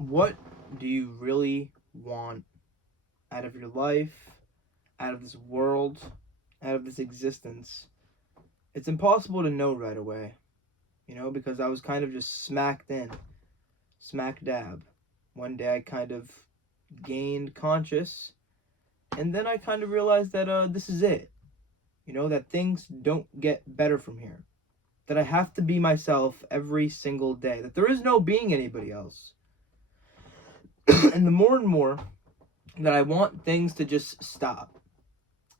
What do you really want out of your life, out of this world, out of this existence? It's impossible to know right away, because I was kind of just smacked in, smack dab. One day I kind of gained conscious, and then I kind of realized that this is it. That things don't get better from here. That I have to be myself every single day. That there is no being anybody else. And the more and more that I want things to just stop,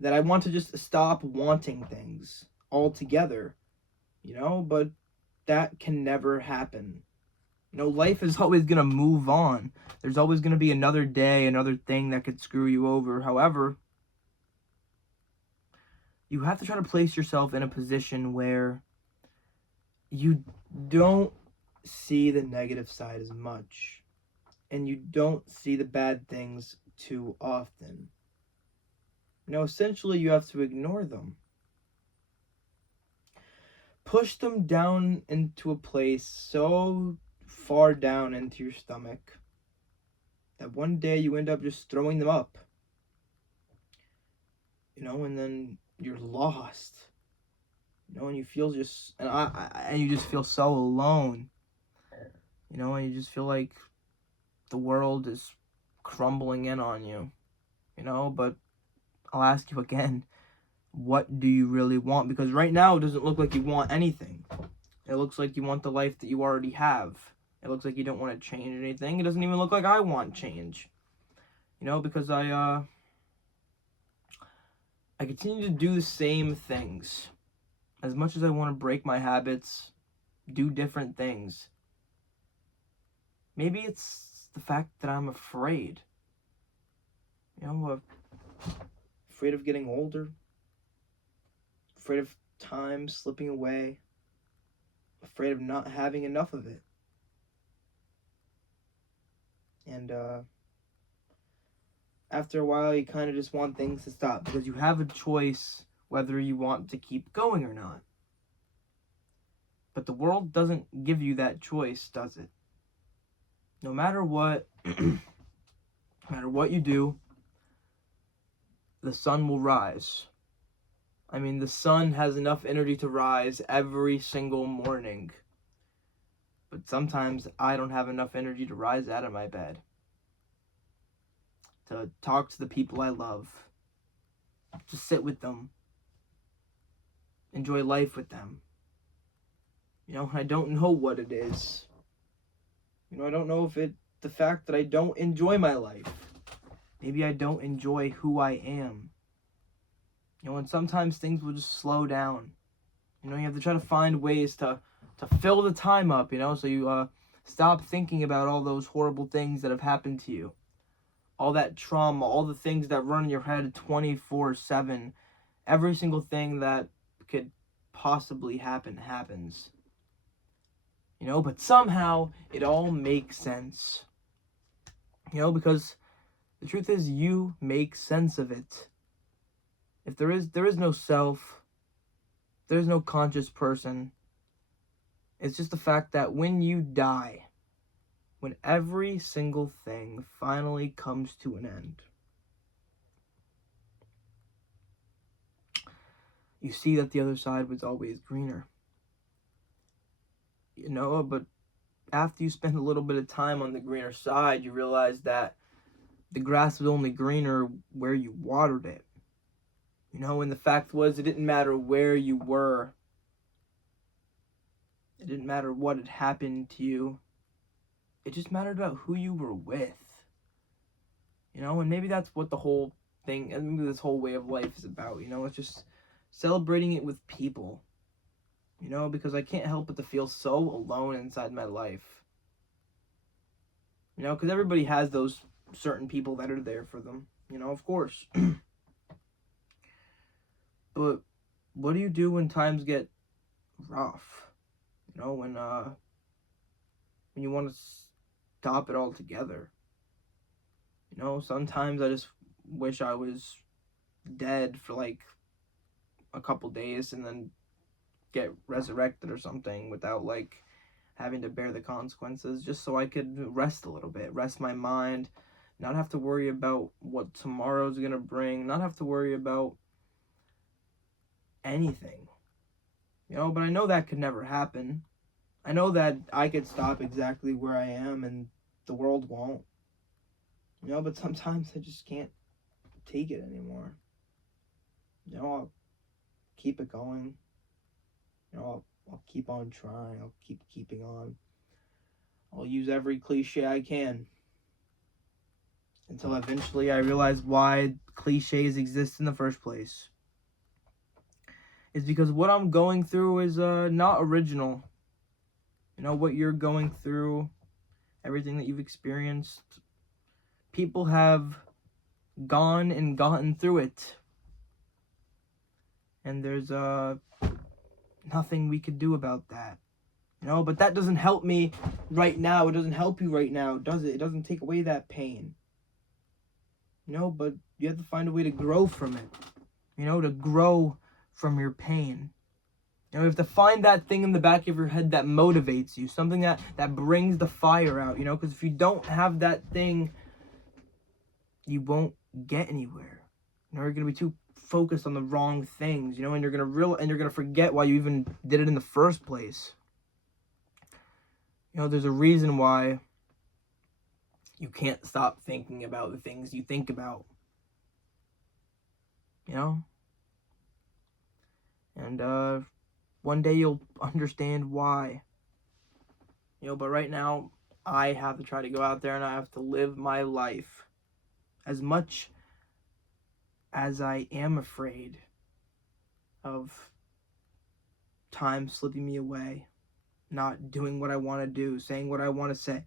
that I want to just stop wanting things altogether, but that can never happen. Life is always going to move on. There's always going to be another day, another thing that could screw you over. However, you have to try to place yourself in a position where you don't see the negative side as much, and you don't see the bad things too often. Essentially, you have to ignore them. Push them down into a place so far down into your stomach that one day you end up just throwing them up. And then you're lost. And you feel and you just feel so alone. And you just feel like the world is crumbling in on you. But I'll ask you again, what do you really want? Because right now it doesn't look like you want anything. It looks like you want the life that you already have. It looks like you don't want to change anything. It doesn't even look like I want change. Because I continue to do the same things. As much as I want to break my habits, do different things. Maybe it's the fact that I'm afraid. Afraid of getting older. Afraid of time slipping away. Afraid of not having enough of it. And after a while, you kind of just want things to stop because you have a choice whether you want to keep going or not. But the world doesn't give you that choice, does it? No matter what, no matter what you do, the sun will rise. I mean, the sun has enough energy to rise every single morning. But sometimes I don't have enough energy to rise out of my bed. To talk to the people I love. To sit with them. Enjoy life with them. I don't know what it is. I don't know if it's the fact that I don't enjoy my life. Maybe I don't enjoy who I am. And sometimes things will just slow down. You have to try to find ways to fill the time up, so you stop thinking about all those horrible things that have happened to you. All that trauma, all the things that run in your head 24/7. Every single thing that could possibly happen happens. But somehow it all makes sense. Because the truth is you make sense of it. If there is no self, there's no conscious person. It's just the fact that when you die, when every single thing finally comes to an end, you see that the other side was always greener. But after you spend a little bit of time on the greener side, you realize that the grass was only greener where you watered it. And the fact was, it didn't matter where you were. It didn't matter what had happened to you. It just mattered about who you were with. And maybe that's what the whole thing, and maybe this whole way of life is about. It's just celebrating it with people. Because I can't help but to feel so alone inside my life. Because everybody has those certain people that are there for them. Of course. But what do you do when times get rough? When you want to stop it all together. Sometimes I just wish I was dead for like a couple days and then get resurrected or something without like having to bear the consequences, just so I could rest a little bit, rest my mind, not have to worry about what tomorrow's gonna bring, not have to worry about anything. But I know that could never happen. I know that I could stop exactly where I am and the world won't. But sometimes I just can't take it anymore. I'll keep it going. I'll keep on trying. I'll keep keeping on. I'll use every cliche I can until eventually I realize why cliches exist in the first place. It's because what I'm going through is not original. What you're going through, everything that you've experienced, people have gone and gotten through it. And there's nothing we could do about that. But that doesn't help me right now. It doesn't help you right now, does it? It doesn't take away that pain. But you have to find a way to grow from it. To grow from your pain. You have to find that thing in the back of your head that motivates you. Something that brings the fire out, because if you don't have that thing, you won't get anywhere. You're going to be too focused on the wrong things, and you're going to forget why you even did it in the first place. There's a reason why you can't stop thinking about the things you think about. And one day you'll understand why. But right now, I have to try to go out there and I have to live my life. As much as I am afraid of time slipping me away, not doing what I want to do, saying what I want to say.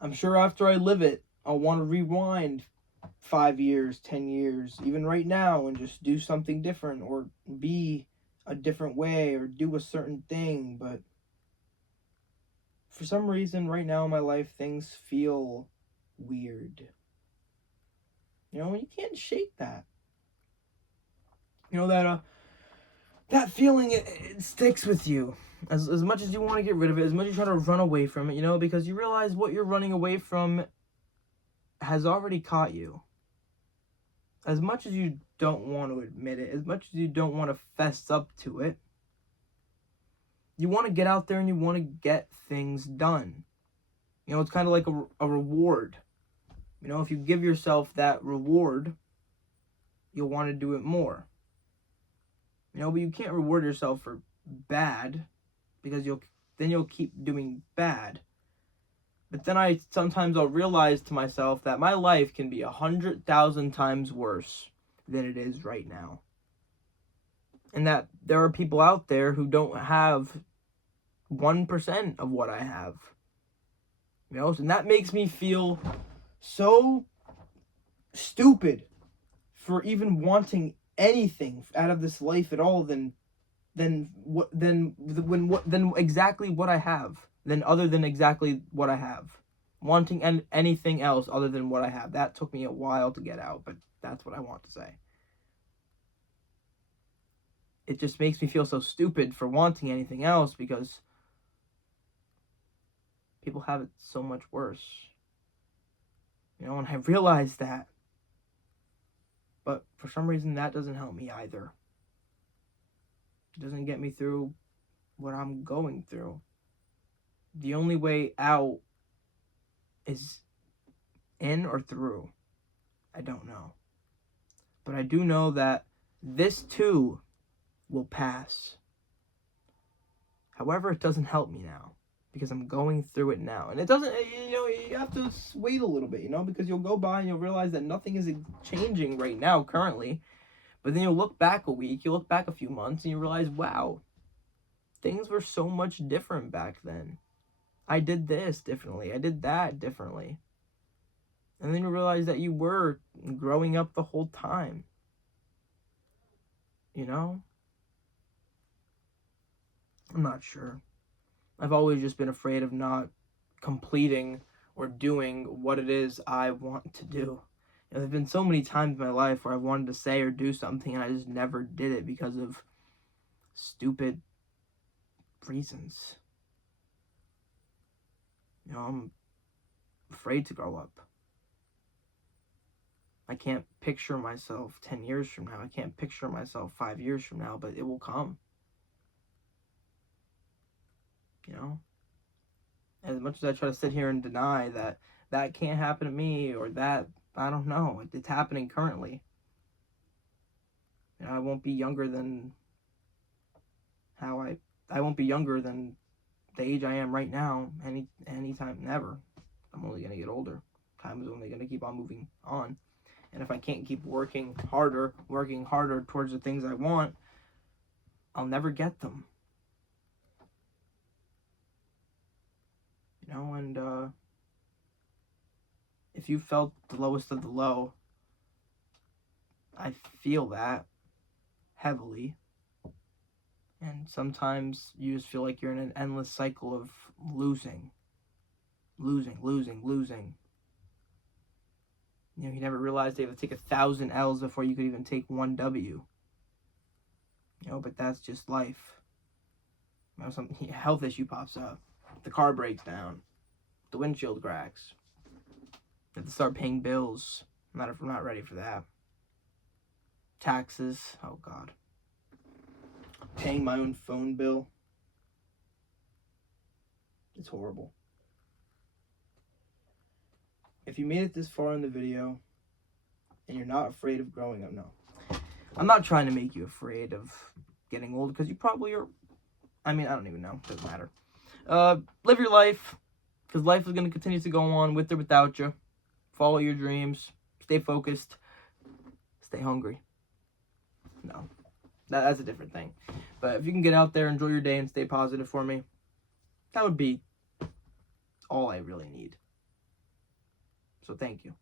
I'm sure after I live it, I'll want to rewind 5 years, 10 years, even right now, and just do something different or be a different way or do a certain thing. But for some reason, right now in my life, things feel weird. You can't shake that. That feeling, it sticks with you. As much as you want to get rid of it, as much as you try to run away from it, because you realize what you're running away from has already caught you. As much as you don't want to admit it, as much as you don't want to fess up to it, you want to get out there and you want to get things done. It's kind of like a reward. If you give yourself that reward, you'll want to do it more. But you can't reward yourself for bad, because you'll keep doing bad. But then sometimes I'll realize to myself that my life can be 100,000 times worse than it is right now. And that there are people out there who don't have 1% of what I have. And that makes me feel so stupid for even wanting anything out of this life at all than exactly what I have. Other than exactly what I have. Wanting anything else other than what I have. That took me a while to get out, but that's what I want to say. It just makes me feel so stupid for wanting anything else, because people have it so much worse. And I realize that. But for some reason, that doesn't help me either. It doesn't get me through what I'm going through. The only way out is in or through. I don't know. But I do know that this too will pass. However, it doesn't help me now, because I'm going through it now. And it doesn't, you have to wait a little bit, because you'll go by and you'll realize that nothing is changing right now, currently. But then you'll look back a week, you look back a few months, and you realize, wow, things were so much different back then. I did this differently. I did that differently. And then you realize that you were growing up the whole time. I'm not sure. I've always just been afraid of not completing or doing what it is I want to do. There's been so many times in my life where I've wanted to say or do something and I just never did it because of stupid reasons. You know, I'm afraid to grow up. I can't picture myself 10 years from now. I can't picture myself 5 years from now, but it will come. You know? As much as I try to sit here and deny that that can't happen to me, or that, I don't know, it's happening currently. You know, I won't be younger than I won't be younger than the age I am right now anytime, never. I'm only going to get older. Time is only going to keep on moving on. And if I can't keep working harder towards the things I want, I'll never get them. You know, and if you felt the lowest of the low, I feel that heavily. And sometimes you just feel like you're in an endless cycle of losing. You know, you never realized you have to take 1,000 L's before you could even take 1 W. You know, but that's just life. You know, some health issue pops up. The car breaks down. The windshield cracks. You have to start paying bills. I'm not ready for that. Taxes. Oh, God. Paying my own phone bill. It's horrible. If you made it this far in the video and you're not afraid of growing up, no. I'm not trying to make you afraid of getting old, because you probably are. I mean, I don't even know. It doesn't matter. Live your life, because life is going to continue to go on with or without you. Follow your dreams. Stay focused. Stay hungry. No. That's a different thing. But if you can get out there, enjoy your day, and stay positive for me, that would be all I really need. So thank you.